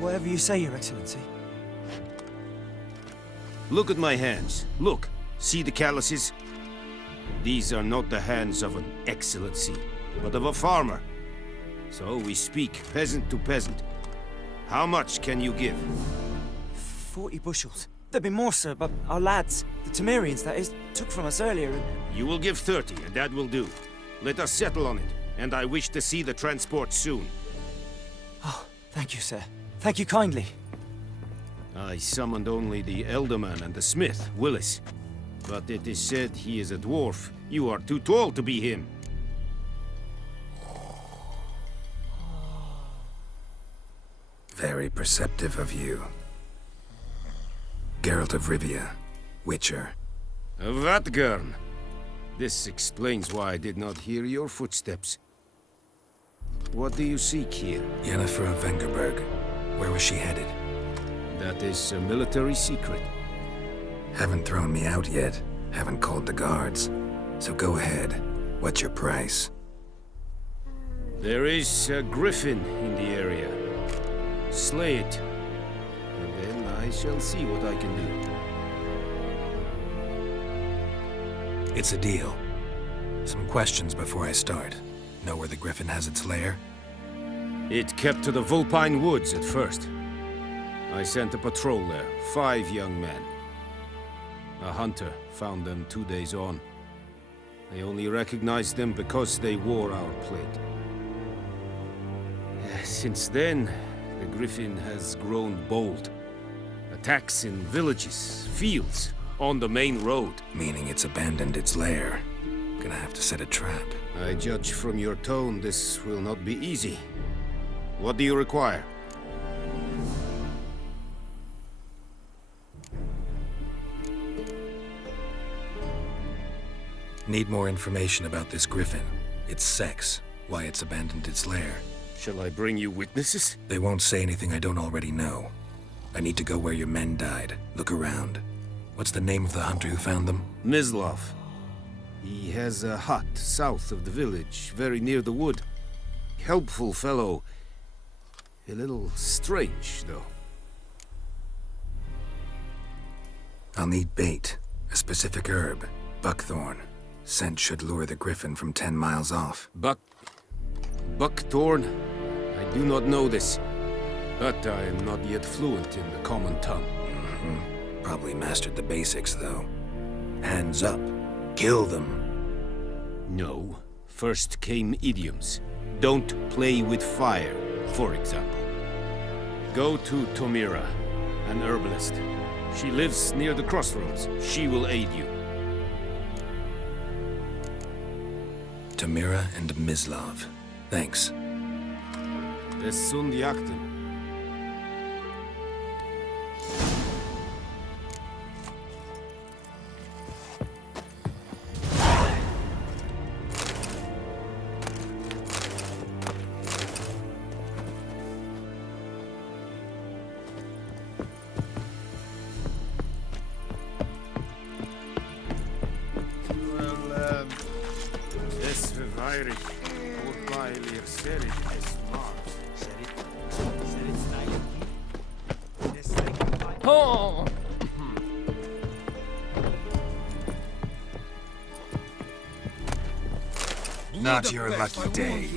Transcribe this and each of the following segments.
Whatever you say, Your Excellency. Look at my hands. Look. See the calluses? These are not the hands of an excellency, but of a farmer. So we speak peasant to peasant. How much can you give? 40 bushels. There'd be more, sir, but our lads, the Temerians, that is, took from us earlier and... You will give 30, and that will do. Let us settle on it, and I wish to see the transport soon. Oh, thank you, sir. Thank you kindly. I summoned only the Elderman and the smith, Willis. But it is said he is a dwarf. You are too tall to be him. Very perceptive of you. Geralt of Rivia, Witcher. Vatgern. This explains why I did not hear your footsteps. What do you seek here? Yennefer of Vengerberg. Where was she headed? That is a military secret. Haven't thrown me out yet. Haven't called the guards. So go ahead. What's your price? There is a griffin in the area. Slay it. And then I shall see what I can do. It's a deal. Some questions before I start. Know where the griffin has its lair? It kept to the Vulpine Woods at first. I sent a patrol there, 5 young men. A hunter found them 2 days on. I only recognized them because they wore our plate. Since then, the griffin has grown bold. Attacks in villages, fields, on the main road. Meaning it's abandoned its lair. Gonna have to set a trap. I judge from your tone this will not be easy. What do you require? Need more information about this griffin. Its sex, why it's abandoned its lair. Shall I bring you witnesses? They won't say anything I don't already know. I need to go where your men died. Look around. What's the name of the hunter who found them? Mislav. He has a hut south of the village, very near the wood. Helpful fellow. A little strange, though. I'll need bait. A specific herb. Buckthorn. Scent should lure the griffin from 10 miles off. Buckthorn? I do not know this. But I am not yet fluent in the common tongue. Probably mastered the basics, though. Hands up. Kill them. No. First came idioms. Don't play with fire, for example. Go to Tomira, an herbalist. She lives near the crossroads. She will aid you. Tamira and Mislav. Thanks. Es sunt jakten. Oh! Not your lucky day.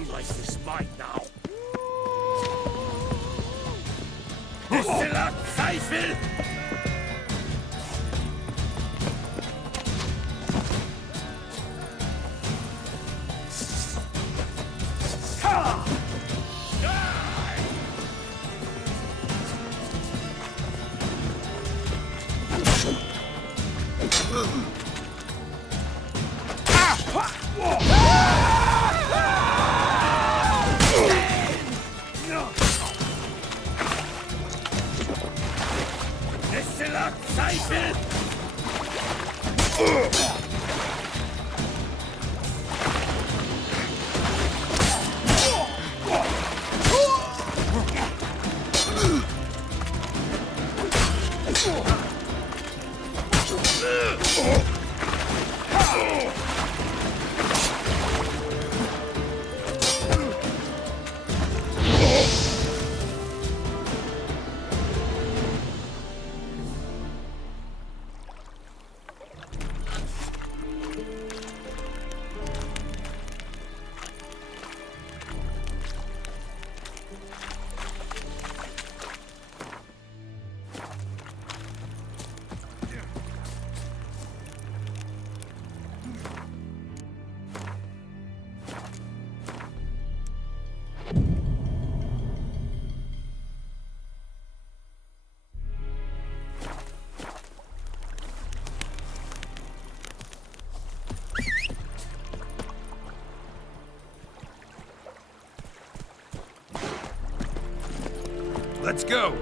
Let's go!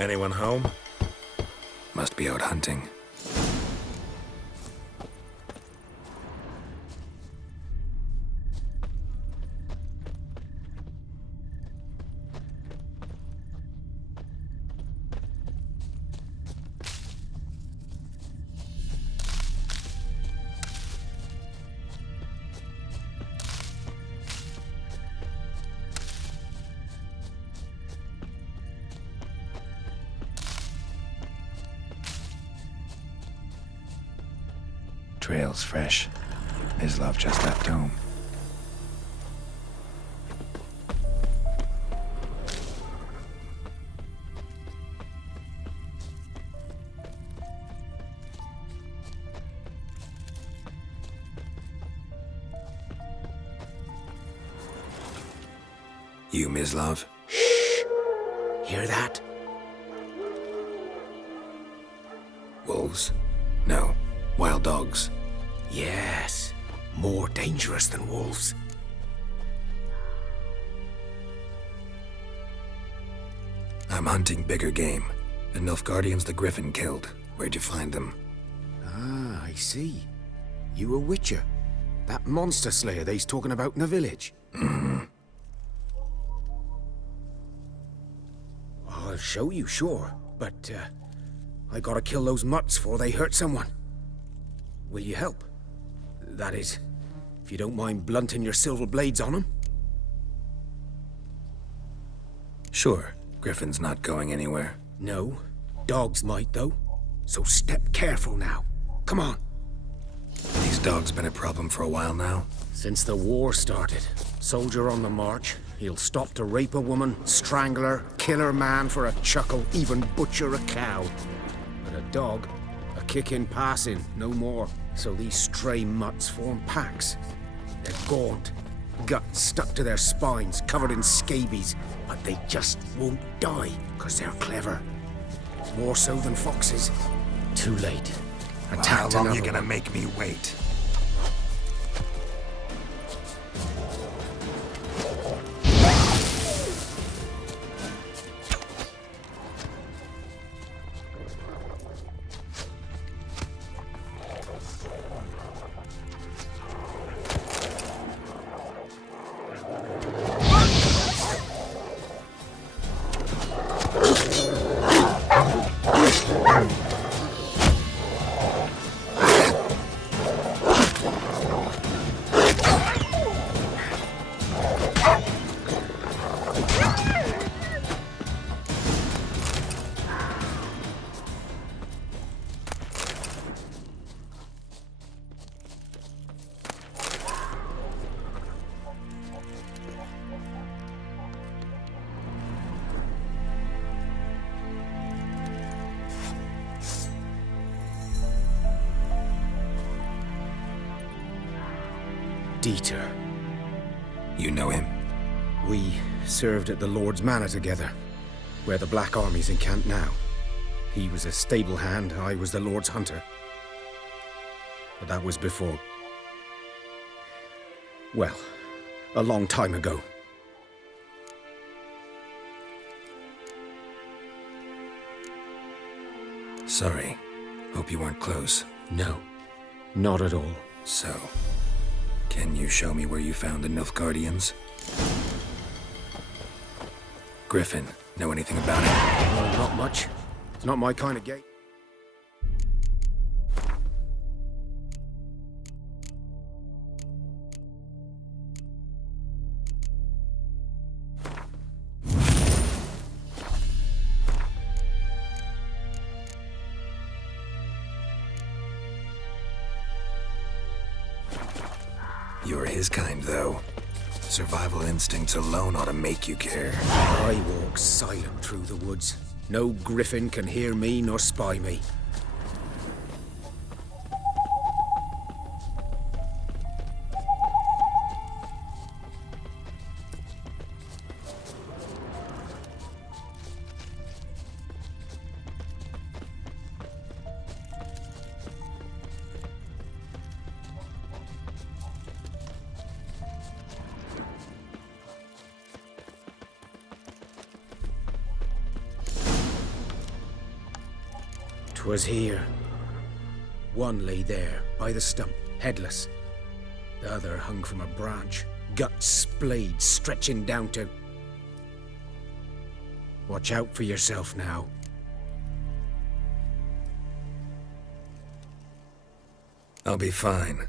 Anyone home? Must be out hunting. Trail's fresh. His love just left home. You, Mislav? Hear that? Wolves? No. Wild dogs. Yes. More dangerous than wolves. I'm hunting bigger game. The Nilfgaardians the Griffin killed. Where'd you find them? Ah, I see. You a witcher. That monster slayer they's talking about in the village. I'll show you, sure. But, I gotta kill those mutts before they hurt someone. Will you help? That is, if you don't mind blunting your silver blades on them. Sure. Griffin's not going anywhere. No. Dogs might, though. So step careful now. Come on. These dogs been a problem for a while now. Since the war started, soldier on the march, he'll stop to rape a woman, strangle her, kill her man for a chuckle, even butcher a cow. But a dog, a kick in passing, no more. So these stray mutts form packs. They're gaunt, guts stuck to their spines, covered in scabies, but they just won't die, because they're clever. More so than foxes. Too late. How Attacked long are you another gonna one. make me wait? Dieter. You know him? We served at the Lord's Manor together, where the Black Army's encamped now. He was a stable hand, I was the Lord's hunter. But that was before... well, a long time ago. Sorry. Hope you weren't close. No, not at all. So, can you show me where you found the Nilfgaardians? Griffin, know anything about it? Well, not much. It's not my kind of game. You're his kind, though. Survival instincts alone ought to make you care. I walk silent through the woods. No griffin can hear me nor spy me. 'Twas here. One lay there, by the stump, headless. The other hung from a branch, guts splayed, stretching down to... Watch out for yourself now. I'll be fine.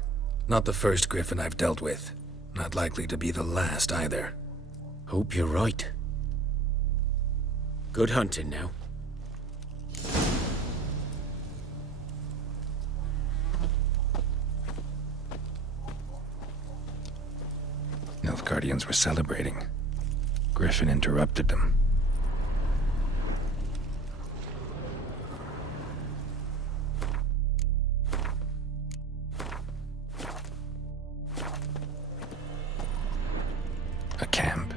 Not the first griffin I've dealt with. Not likely to be the last, either. Hope you're right. Good hunting now. Nilfgaardians were celebrating. Griffin interrupted them. A camp.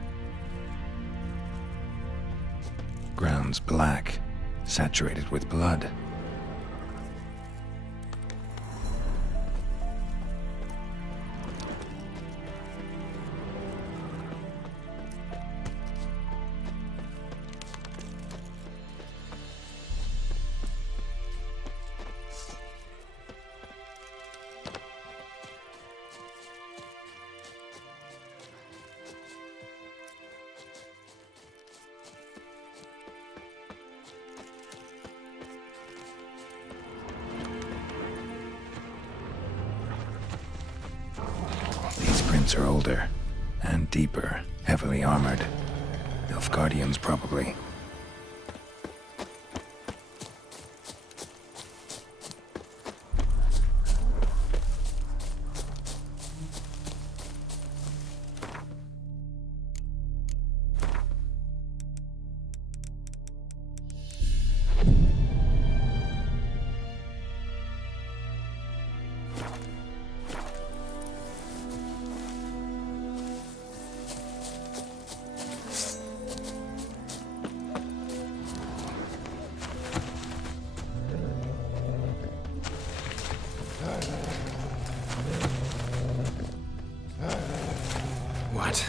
Grounds black, saturated with blood. Prints are older and deeper, heavily armored. Nilfgaardians, probably. What?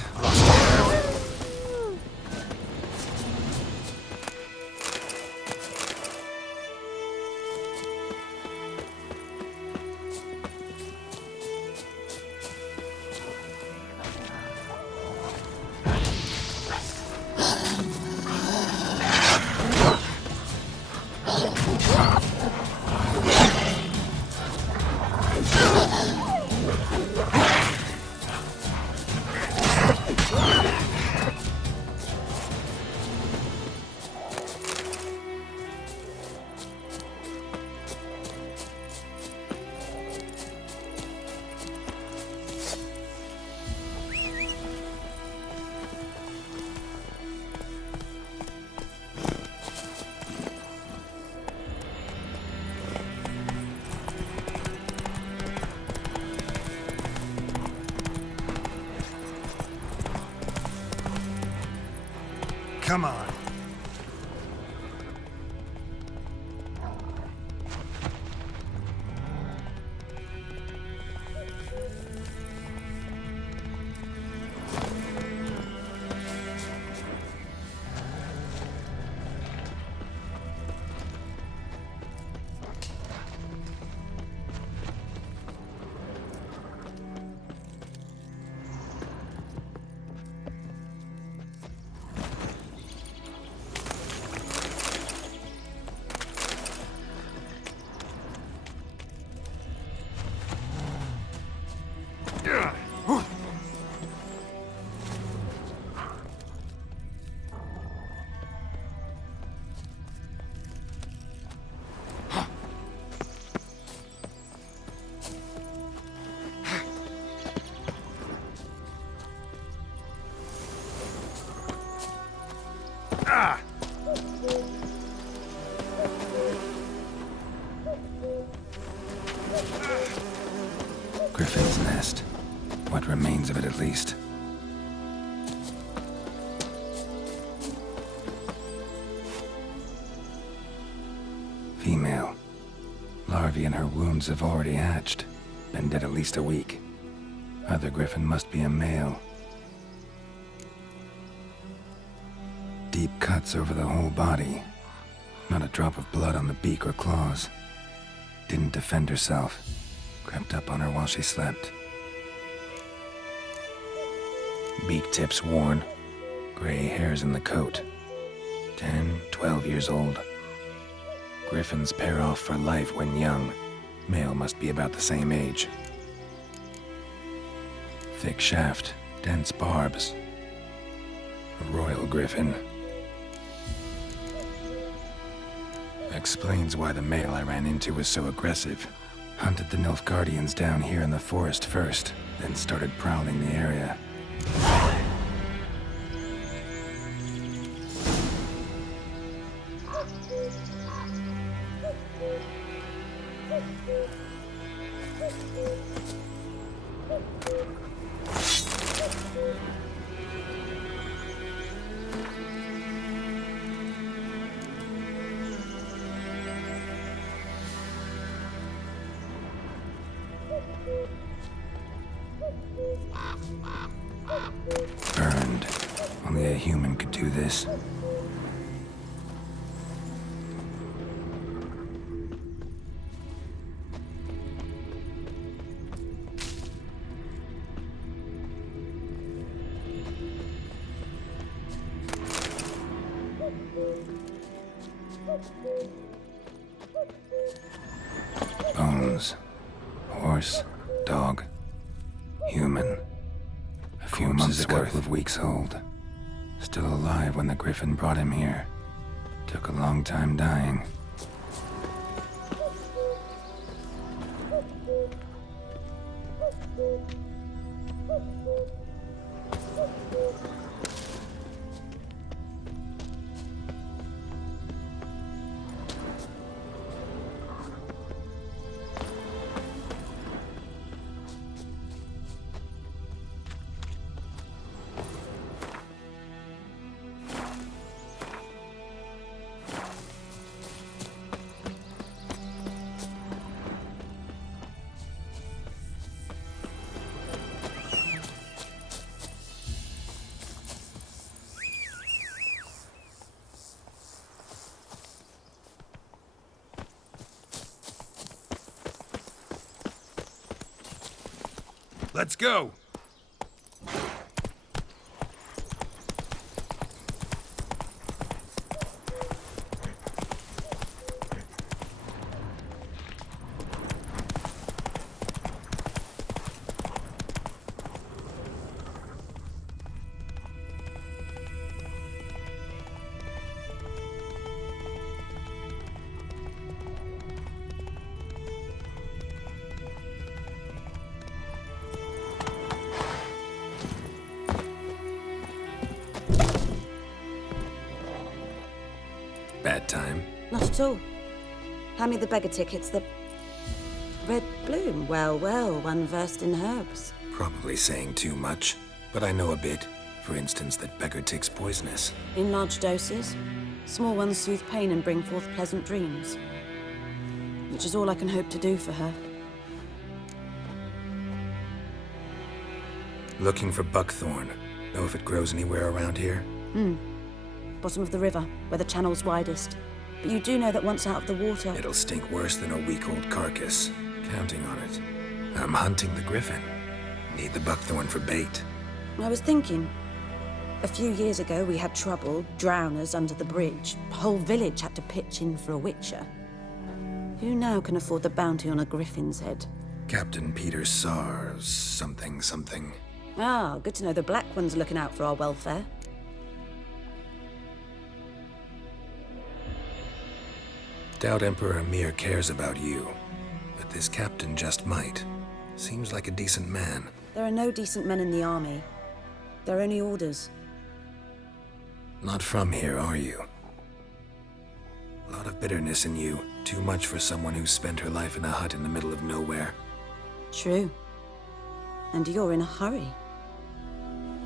Come on. Griffin's nest. What remains of it, at least. Female. Larvae in her wombs have already hatched. Been dead at least a week. Other griffin must be a male. Deep cuts over the whole body. Not a drop of blood on the beak or claws. Didn't defend herself. Crept up on her while she slept. Beak tips worn. Gray hairs in the coat. 10, 12 years old. Griffins pair off for life when young. Male must be about the same age. Thick shaft, dense barbs. A royal griffin. Explains why the male I ran into was so aggressive. Hunted the Nilfgaardians down here in the forest first, then started prowling the area. Burned. Only a human could do this. Bones. Horse. Dog. Human. A few months' worth of weeks old. Still alive when the griffin brought him here. Took a long time dying. Let's go! Bad time. Not at all. Hand me the beggar tickets, the red bloom. Well, well, one versed in herbs. Probably saying too much, but I know a bit. For instance, that beggar tick's poisonous. In large doses. Small ones soothe pain and bring forth pleasant dreams. Which is all I can hope to do for her. Looking for buckthorn. Know if it grows anywhere around here? Bottom of the river, where the channel's widest. But you do know that once out of the water... It'll stink worse than a week-old carcass. Counting on it. I'm hunting the griffin. Need the buckthorn for bait. I was thinking... A few years ago, we had trouble, drowners under the bridge. The whole village had to pitch in for a witcher. Who now can afford the bounty on a griffin's head? Captain Peter Sar... something. Ah, good to know the Black One's looking out for our welfare. Doubt Emperor Amir cares about you. But this captain just might. Seems like a decent man. There are no decent men in the army. They're only orders. Not from here, are you? A lot of bitterness in you. Too much for someone who spent her life in a hut in the middle of nowhere. True. And you're in a hurry.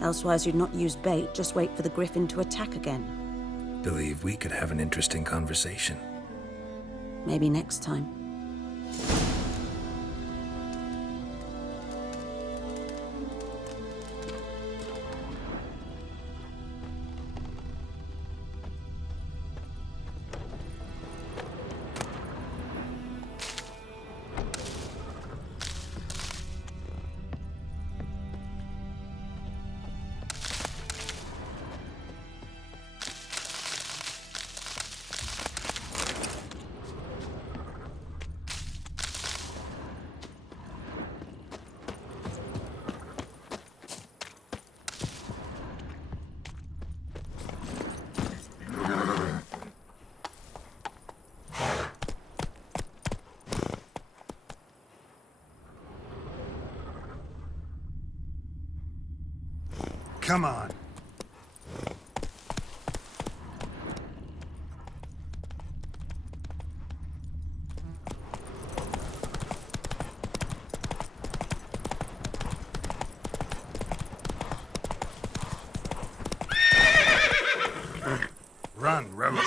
Elsewise you'd not use bait, just wait for the griffin to attack again. Believe we could have an interesting conversation. Maybe next time. Come on. Run, Roach.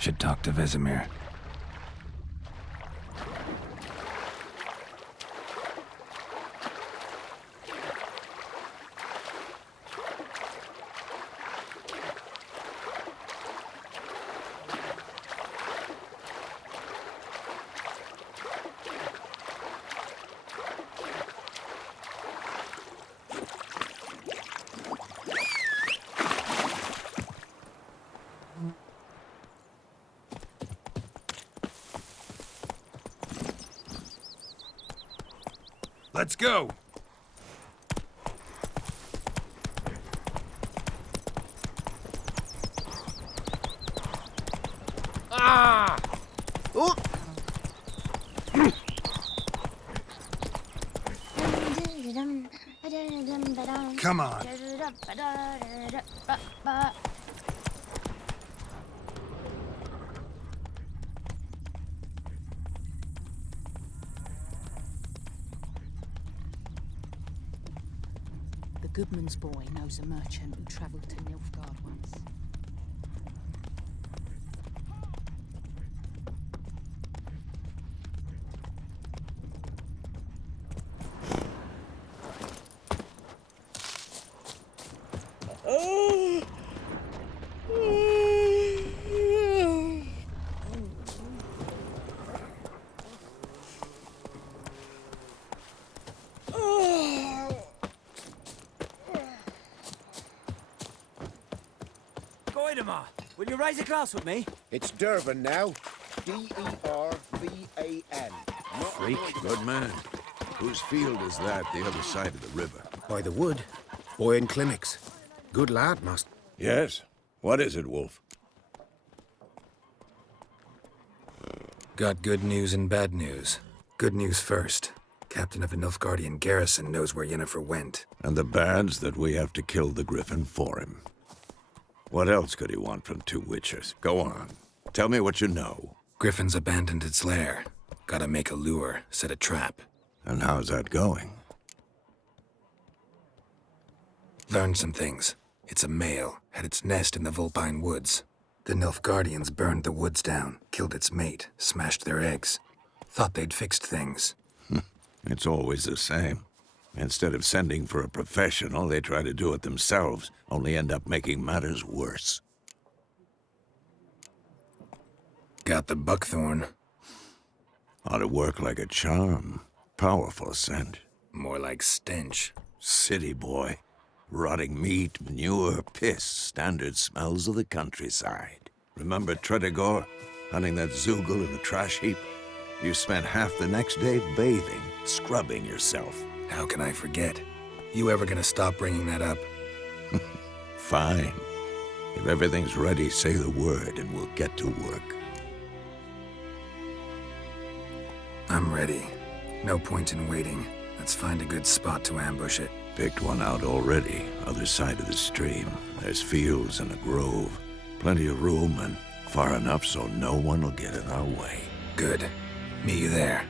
Should talk to Vesemir. Let's go! Ah! Oh! Come on. The Goodman's boy knows a merchant who travelled to Nilfgaard once. Will you raise a glass with me? It's Dervan now. D-E-R-V-A-N. Freak, good man. Whose field is that the other side of the river? By the wood. Boy in clinics. Good lad, must. Yes. What is it, Wolf? Got good news and bad news. Good news first. Captain of a Nilfgaardian garrison knows where Yennefer went. And the bad's that we have to kill the griffin for him. What else could he want from two witches? Go on. Tell me what you know. Griffin's abandoned its lair. Gotta make a lure, set a trap. And how's that going? Learned some things. It's a male, had its nest in the Vulpine Woods. The Nilfgaardians burned the woods down, killed its mate, smashed their eggs. Thought they'd fixed things. It's always the same. Instead of sending for a professional, they try to do it themselves, only end up making matters worse. Got the buckthorn. Ought to work like a charm. Powerful scent. More like stench. City boy. Rotting meat, manure, piss. Standard smells of the countryside. Remember Tredegor? Hunting that Zoogle in the trash heap? You spent half the next day bathing, scrubbing yourself. How can I forget? You ever gonna stop bringing that up? Fine. If everything's ready, say the word and we'll get to work. I'm ready. No point in waiting. Let's find a good spot to ambush it. Picked one out already, other side of the stream. There's fields and a grove. Plenty of room and far enough so no one will get in our way. Good. Meet you there.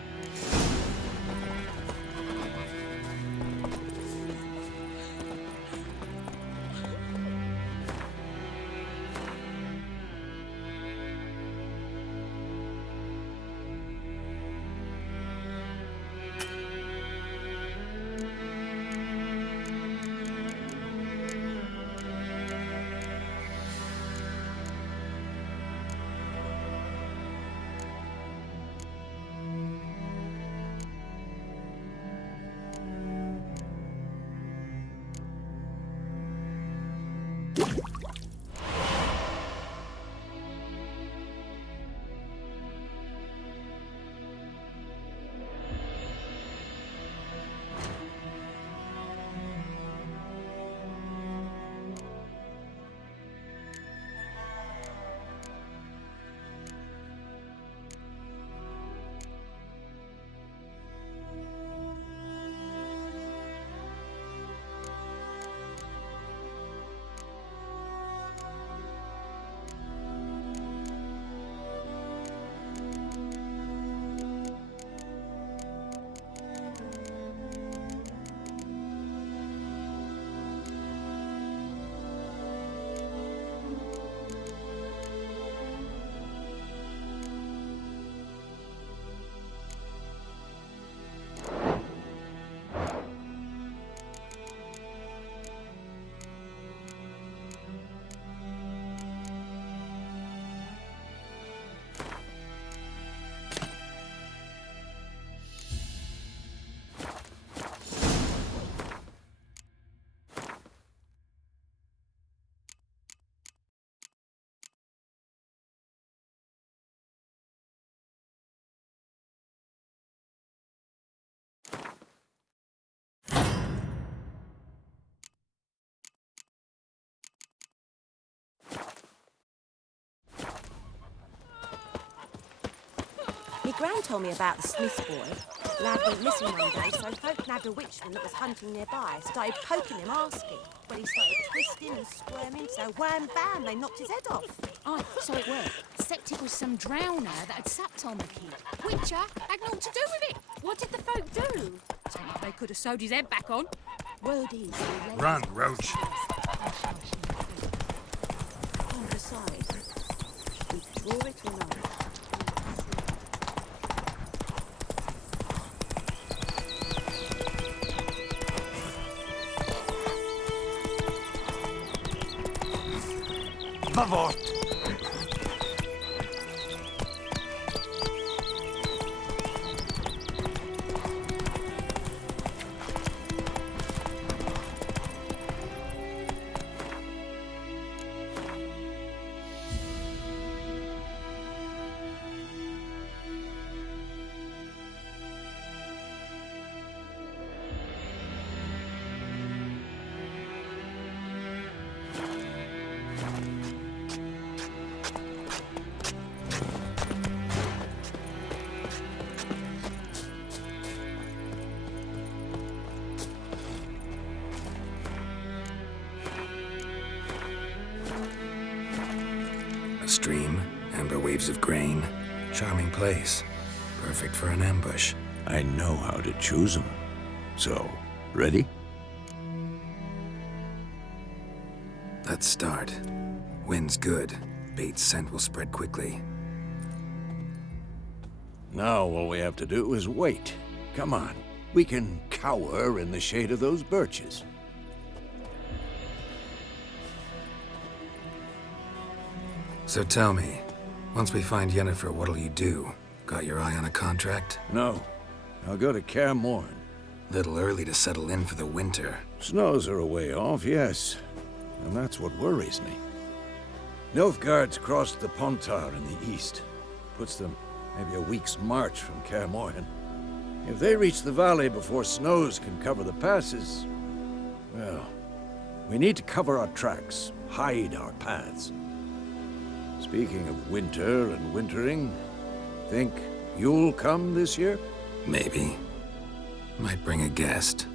My gran told me about the Smith boy. Lad went missing one day, so folk nabbed a witchman that was hunting nearby. Started poking him, asking. Well, he started twisting and squirming, so wham bam, they knocked his head off. Oh, so it worked. Except it was some drowner that had sapped on the kid. Witcher had naught to do with it. What did the folk do? So they could have sewed his head back on. Word is... Run, Roach. Can't decide. Withdraw it or not. Bort! A stream, amber waves of grain. Charming place. Perfect for an ambush. I know how to choose them. So, ready? Let's start. Wind's good. Bait's scent will spread quickly. Now all we have to do is wait. Come on. We can cower in the shade of those birches. So tell me, once we find Yennefer, what'll you do? Got your eye on a contract? No. I'll go to Kaer Morhen. Little early to settle in for the winter. Snows are a way off, yes. And that's what worries me. Nilfgaard's crossed the Pontar in the east. Puts them maybe a week's march from Kaer Morhen. If they reach the valley before snows can cover the passes, well, we need to cover our tracks, hide our paths. Speaking of winter and wintering, think you'll come this year? Maybe. Might bring a guest.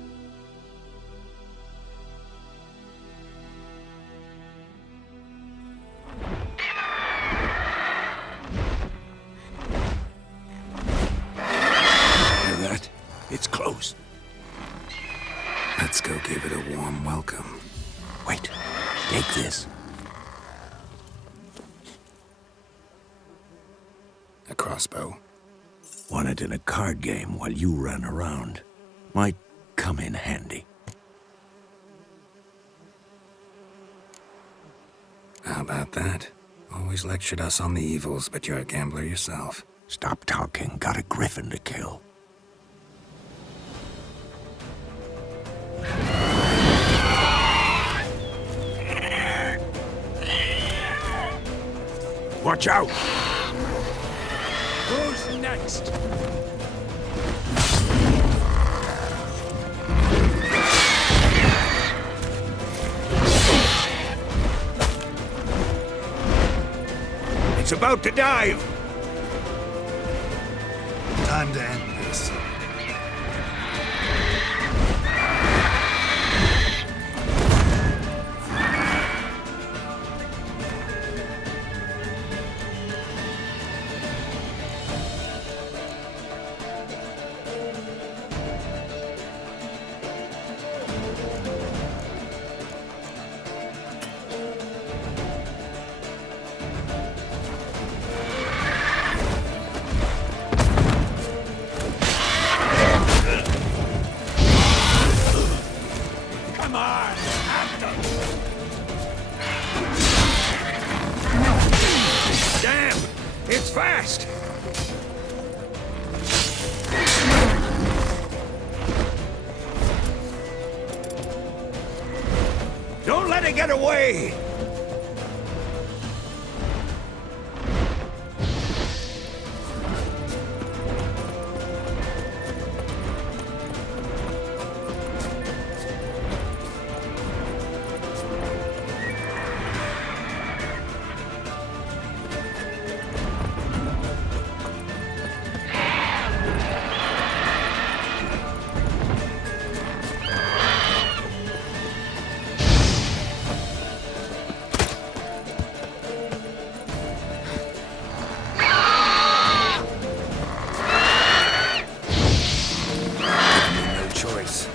Hear that? It's close. Let's go give it a warm welcome. Wait, take this. A crossbow. Won it in a card game while you ran around. Might come in handy. How about that? Always lectured us on the evils, but you're a gambler yourself. Stop talking. Got a griffin to kill. Watch out! Who's next? It's about to dive! Time to end this. Come on! Damn! It's fast! Don't let it get away! No choice.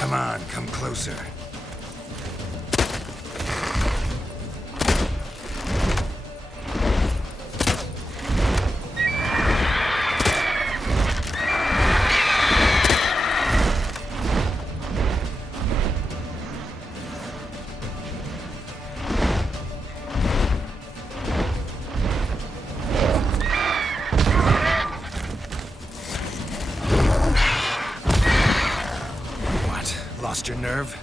Come on, come closer. What? Lost your nerve?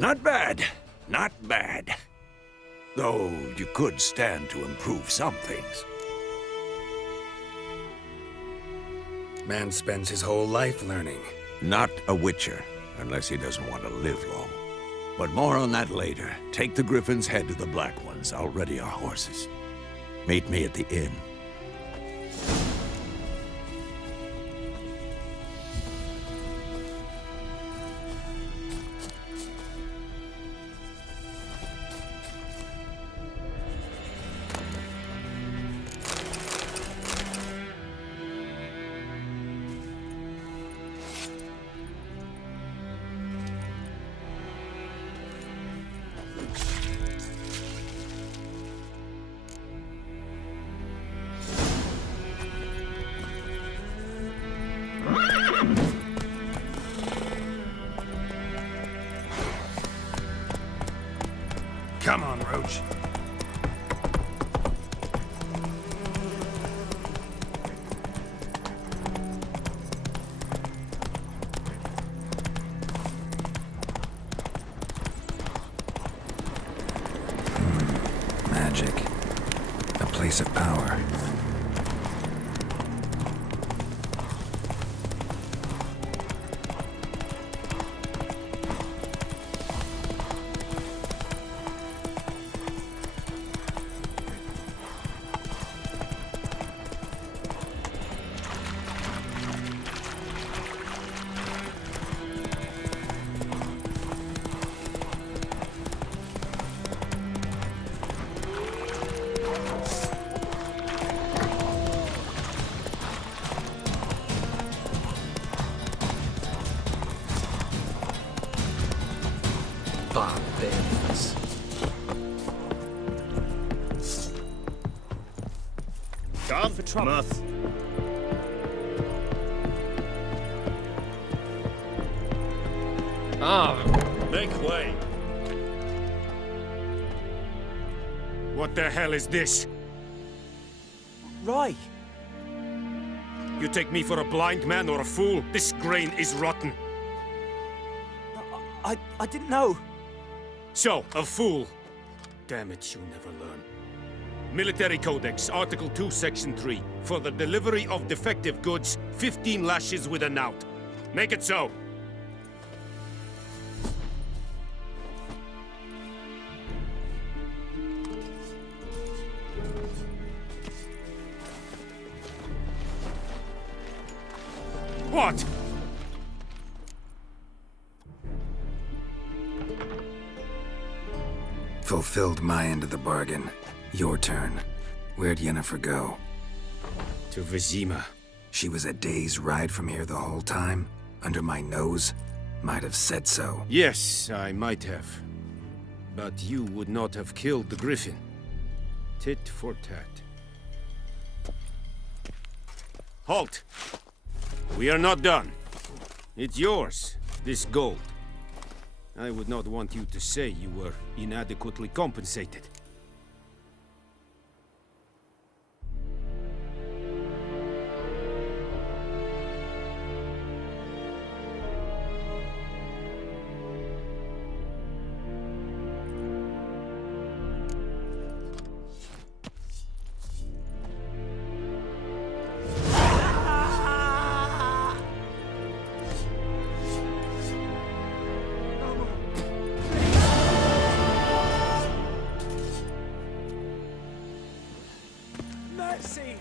Not bad. Not bad. Though you could stand to improve some things. Man spends his whole life learning. Not a witcher, unless he doesn't want to live long. But more on that later. Take the Griffin's head to the Black Ones. I'll ready our horses. Meet me at the inn. Come on, Roach. Magic. A place of power. Barbarians. Come for trouble. Make way. What the hell is this? Rye! You take me for a blind man or a fool? This grain is rotten. I didn't know. So, a fool. Damn it, you never learn. Military Codex, Article 2, Section 3. For the delivery of defective goods, 15 lashes with a knout. Make it so. What? Fulfilled my end of the bargain. Your turn. Where'd Yennefer go? To Vizima. She was a day's ride from here the whole time? Under my nose? Might have said so. Yes, I might have. But you would not have killed the Griffin. Tit for tat. Halt! We are not done. It's yours, this gold. I would not want you to say you were inadequately compensated. Mercy!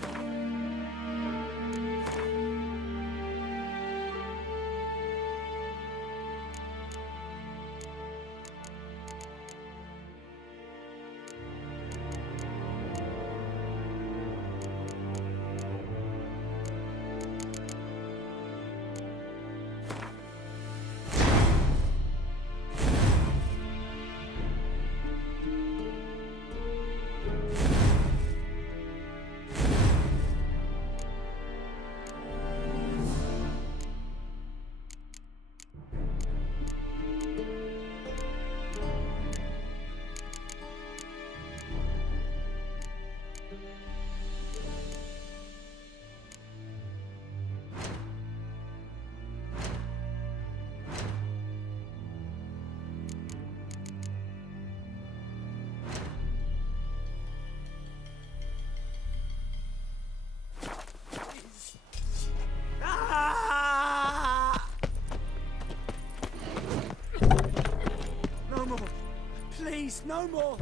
Please, no more!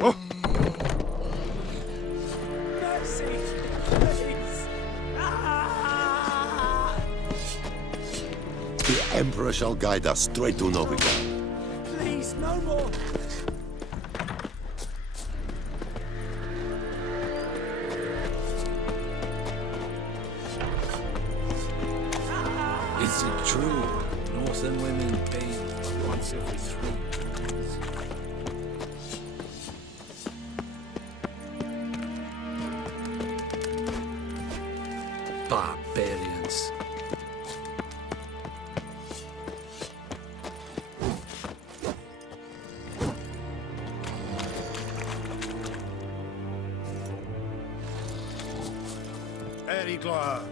Oh! Mercy! Please! Ah! The Emperor shall guide us straight to Novigrad. Please, no more! Is it true? Northern women bathe but once every 3 years. Barbarians. Very glad.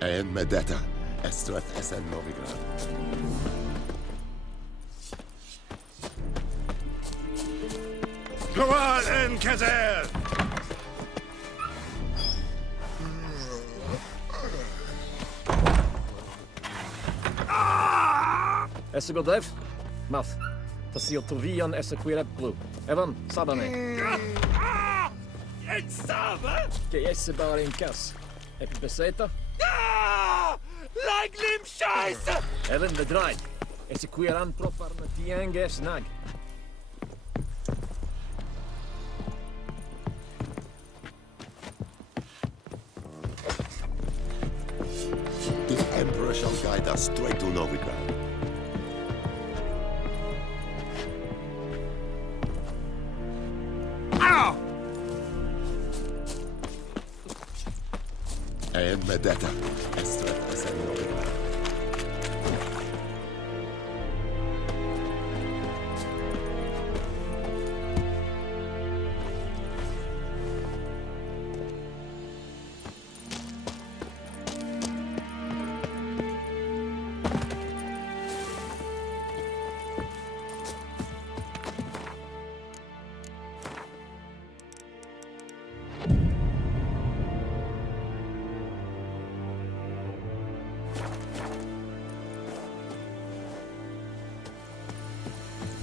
En med detta, Estret SN Novigrad. Go on, then, Kazer! Essa godev? Math. Tasil Tovian essa quireb blue. Evan, Sabane. Ensame? Que esse bar in kas. Heb beseta? Like lim scheiße! Evan bedraai. Esse quiran propar na tiange snag. The Emperor shall guide us straight to Novigrad. Ow! En med detta, Estret SN Novigrad.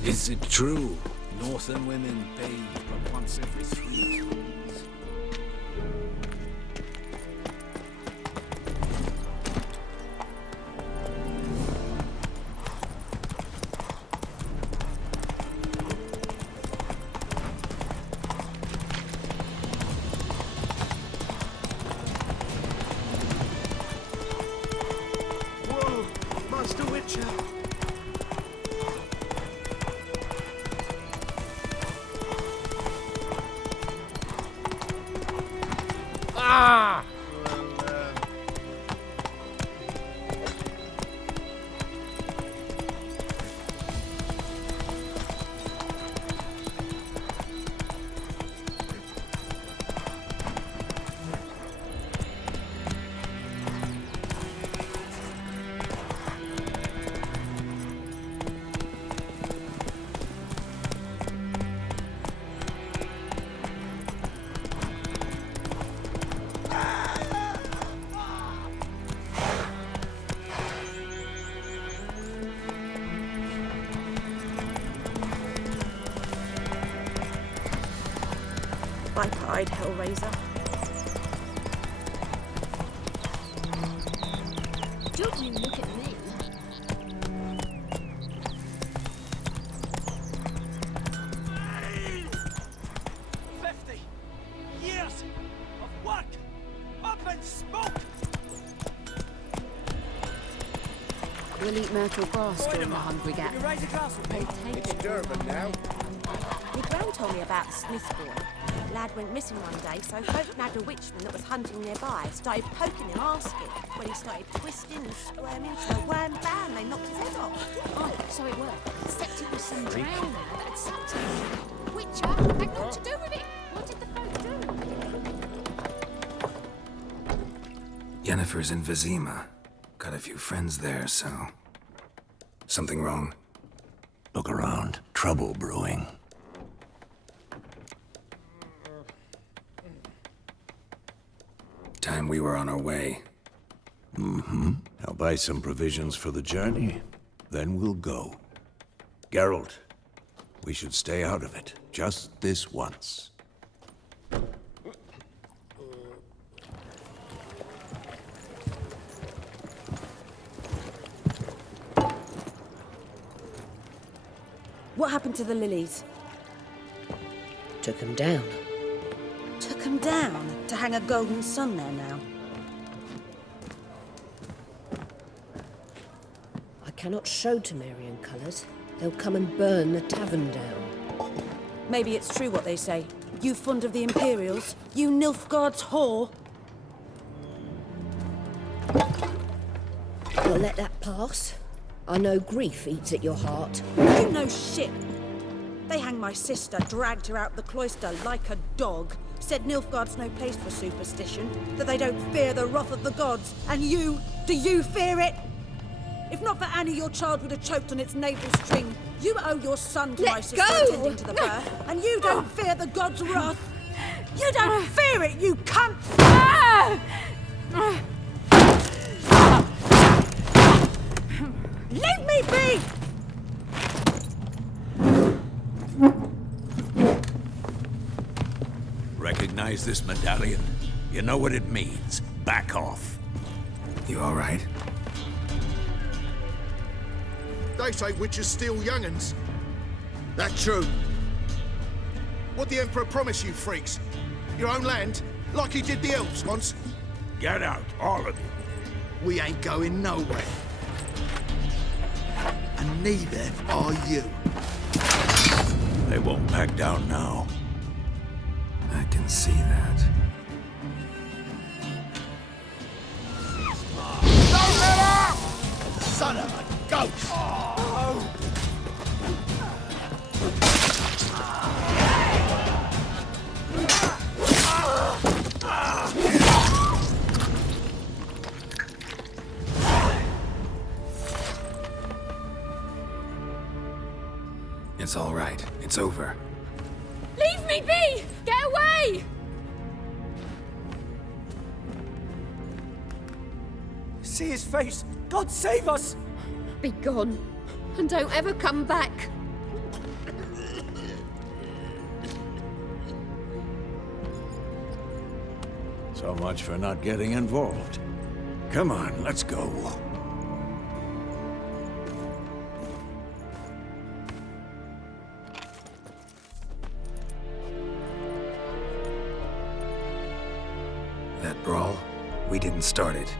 Is it true? Northern women bathe but once every 3 years. Whoa! Monster Witcher! Ah! Biped Hellraiser. Don't you look at me. 50 years of work up in smoke! We'll eat myrtle grass during the hungry gap. You raise a glass with me? It's Durban now. My gran told me about a Smith boy. Lad went missing one day, so folk nabbed a witchman that was hunting nearby. Started poking him, asking. When he started twisting and squirming, so wham bam, they knocked his head off. Oh, so it worked. Except it was some drowner that had sucked him. Witcher had naught to do with it. What did the folk do? Yennefer's in Vizima. Got a few friends there, so... Something wrong? Look around. Trouble brewing. Time we were on our way. I'll buy some provisions for the journey, then we'll go. Geralt, we should stay out of it, just this once. What happened to the lilies? Took him down. Took them down to hang a golden sun there now. I cannot show Temerian colours. They'll come and burn the tavern down. Maybe it's true what they say. You fond of the Imperials? You Nilfgaard's whore? You'll let that pass? I know grief eats at your heart. You know shit. They hanged my sister, dragged her out the cloister like a dog. Said Nilfgaard's no place for superstition, that they don't fear the wrath of the gods. And you, do you fear it? If not for Annie, your child would have choked on its navel string. You owe your son to my sister attending to the birth, and you don't fear the gods' wrath. You don't fear it, you cunt! Leave me be! Recognize this medallion? You know what it means. Back off. You all right? They say witches steal young'uns. That true? What the Emperor promised you, freaks? Your own land? Like he did the elves once? Get out, all of you. We ain't going nowhere. And neither are you. They won't back down now. I can see that. Don't let up! Son of a ghost! It's all right. It's over. Leave me be! Get away! See his face! God save us! Be gone, and don't ever come back. So much for not getting involved. Come on, let's go. That brawl, we didn't start it.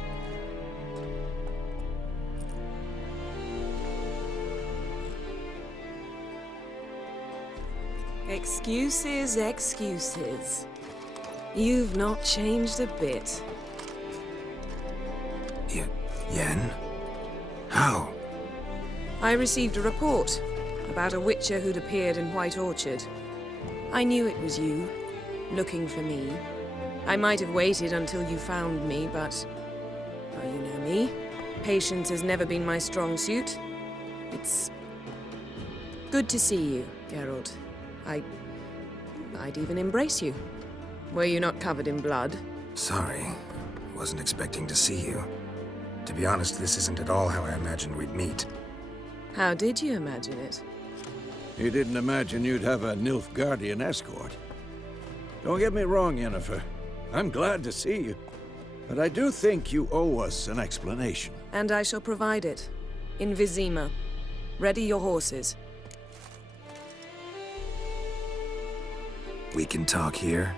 Excuses, excuses. You've not changed a bit. Yen? How? I received a report about a witcher who'd appeared in White Orchard. I knew it was you, looking for me. I might have waited until you found me, but... well, you know me. Patience has never been my strong suit. It's... good to see you, Geralt. I'd even embrace you. Were you not covered in blood? Sorry. Wasn't expecting to see you. To be honest, this isn't at all how I imagined we'd meet. How did you imagine it? You didn't imagine you'd have a Nilfgaardian escort. Don't get me wrong, Yennefer. I'm glad to see you. But I do think you owe us an explanation. And I shall provide it. In Vizima. Ready your horses. We can talk here.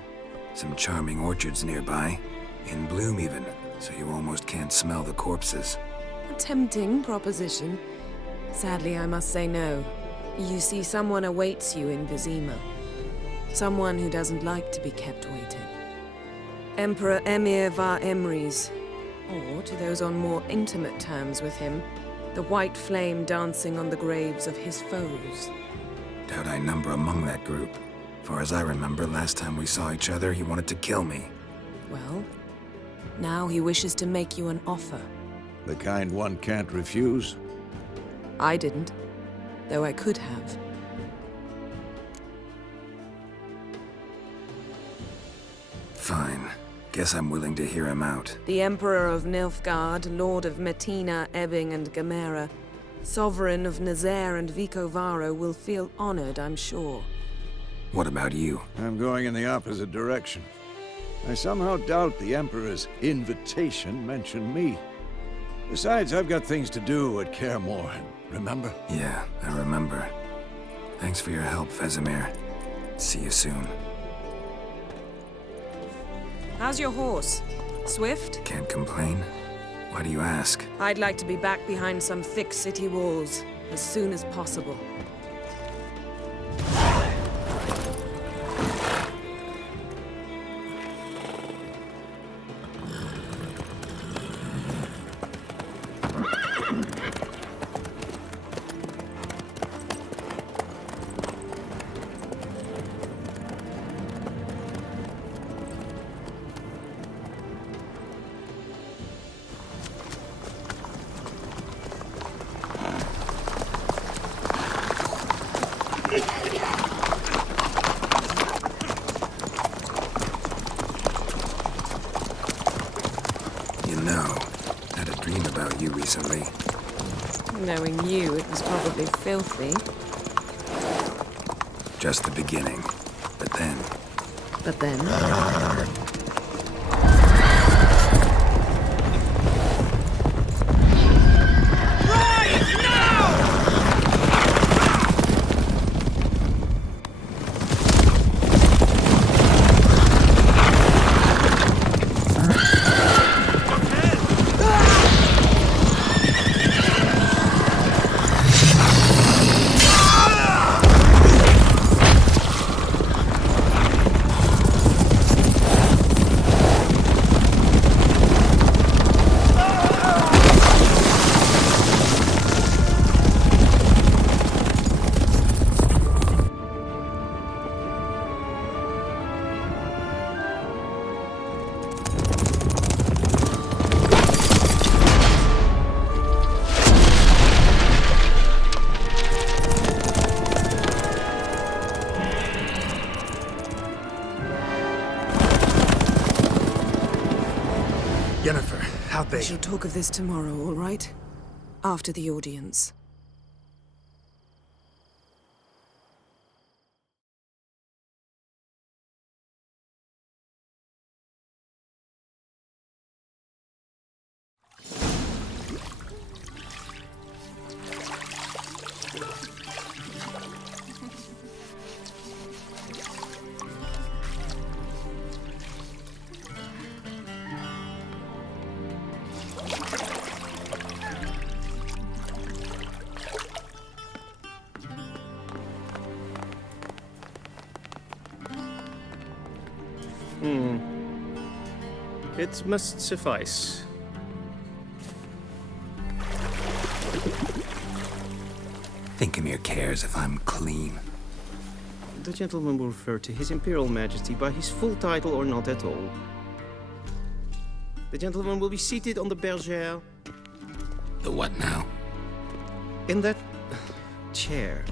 Some charming orchards nearby. In bloom even, so you almost can't smell the corpses. A tempting proposition. Sadly, I must say no. You see, someone awaits you in Vizima. Someone who doesn't like to be kept waiting. Emperor Emir var Emrys. Or, to those on more intimate terms with him, the white flame dancing on the graves of his foes. Doubt I number among that group. Far as I remember, last time we saw each other, he wanted to kill me. Well, now he wishes to make you an offer. The kind one can't refuse? I didn't, though I could have. Fine. Guess I'm willing to hear him out. The Emperor of Nilfgaard, Lord of Metina, Ebbing and Gamera, Sovereign of Nazaire and Vicovaro will feel honored, I'm sure. What about you? I'm going in the opposite direction. I somehow doubt the Emperor's invitation mentioned me. Besides, I've got things to do at Kaer Morhen, remember? Yeah, I remember. Thanks for your help, Vesemir. See you soon. How's your horse? Swift? Can't complain. Why do you ask? I'd like to be back behind some thick city walls as soon as possible. You know, I had a dream about you recently. Knowing you, it was probably filthy. Just the beginning. But then... But then... Yennefer, how'd they... We shall talk of this tomorrow, all right? After the audience. It must suffice. Thinkemir cares if I'm clean. The gentleman will refer to His Imperial Majesty by his full title or not at all. The gentleman will be seated on the bergère. The what now? In that chair.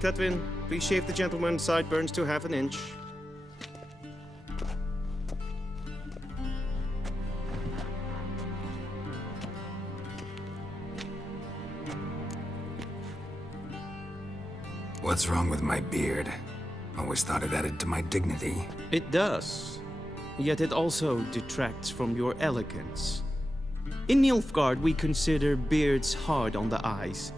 Catwin, please shave the gentleman's sideburns to half an inch. What's wrong with my beard? Always thought it added to my dignity. It does. Yet it also detracts from your elegance. In Nilfgaard, we consider beards hard on the eyes.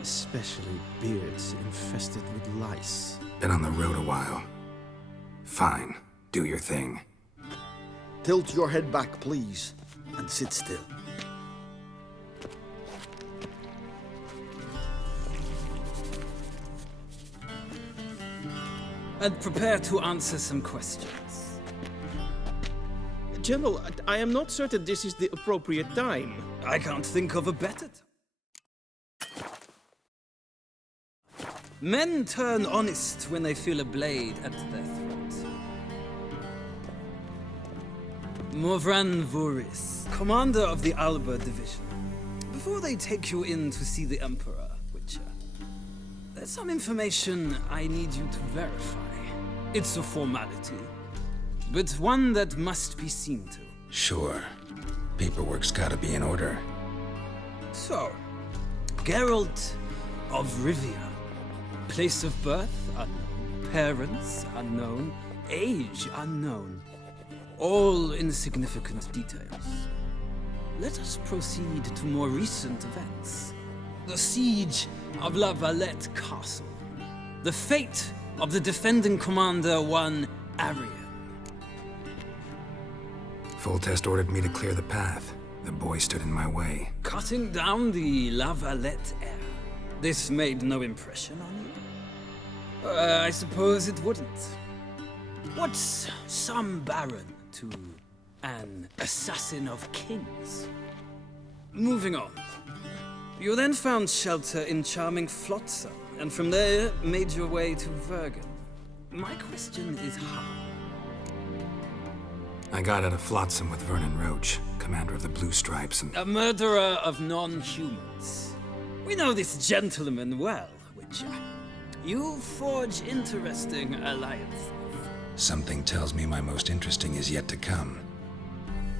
Especially beards infested with lice. Been on the road a while. Fine. Do your thing. Tilt your head back, please, and sit still. And prepare to answer some questions. General, I am not certain this is the appropriate time. I can't think of a better time. Men turn honest when they feel a blade at their throat. Morvran Vuris, commander of the Alba Division. Before they take you in to see the Emperor, Witcher, there's some information I need you to verify. It's a formality, but one that must be seen to. Sure. Paperwork's gotta be in order. So, Geralt of Rivia. Place of birth unknown. Parents unknown. Age unknown. All insignificant details. Let us proceed to more recent events. The siege of La Valette Castle. The fate of the defending commander, one Arian. Foltest ordered me to clear the path. The boy stood in my way. Cutting down the La Valette heir. This made no impression on you? I suppose it wouldn't. What's some baron to an assassin of kings? Moving on. You then found shelter in charming Flotsam, and from there made your way to Vergen. My question is how? I got out of Flotsam with Vernon Roach, commander of the Blue Stripes, and... A murderer of non-humans. We know this gentleman well, Witcher. You forge interesting alliances. Something tells me my most interesting is yet to come.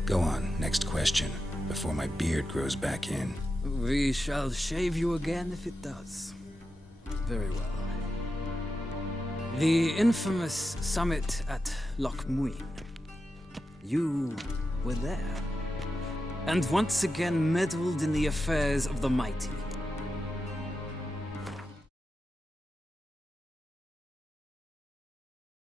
Go on, next question, before my beard grows back in. We shall shave you again if it does. Very well. The infamous summit at Loch Muin. You were there. And once again meddled in the affairs of the mighty.